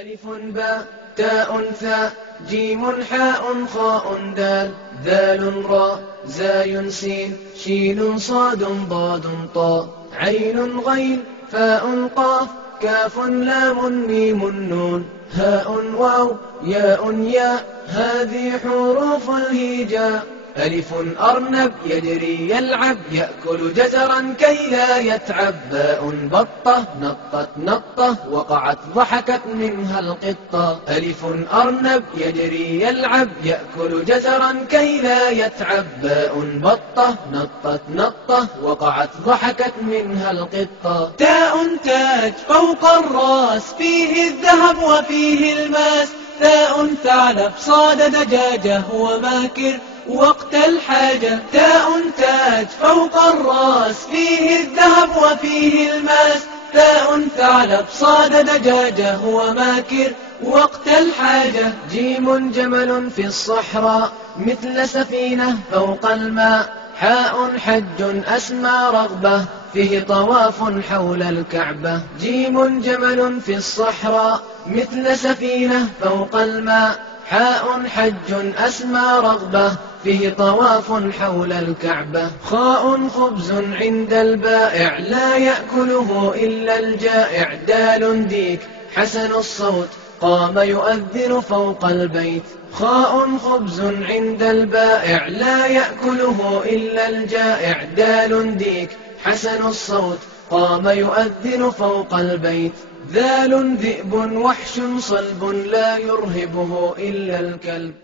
ألف باء تاء ثاء جيم حاء خاء دال ذال راء زاي سين شين صاد ضاد طاء عين غين فاء قاف كاف لام ميم نون هاء واو ياء ياء هذه حروف الهجاء. ألف أرنب يجري يلعب يأكل جزرا كي لا يتعب. باء بطة نطت نطة وقعت ضحكت منها القطة. ألف أرنب يجري يلعب يأكل جزرا كي لا يتعب. باء بطة نطت نطة وقعت ضحكت منها القطة. تاء تاج فوق الراس فيه الذهب وفيه الماس. ثاء ثعلب صاد دجاجة وماكر وقت الحاجة. تاء تاج فوق الراس فيه الذهب وفيه الماس. ثاء ثعلب صاد دجاجة وماكر وقت الحاجة. جيم جمل في الصحراء مثل سفينة فوق الماء. حاء حج أسمى رغبة فيه طواف حول الكعبة. جيم جمل في الصحراء مثل سفينة فوق الماء. حاء حج أسمى رغبة فيه طواف حول الكعبة. خاء خبز عند البائع لا يأكله إلا الجائع. دال ديك حسن الصوت قام يؤذن فوق البيت. خاء خبز عند البائع لا يأكله إلا الجائع. دال ديك حسن الصوت قام يؤذن فوق البيت. ذال ذئب وحش صلب لا يرهبه إلا الكلب.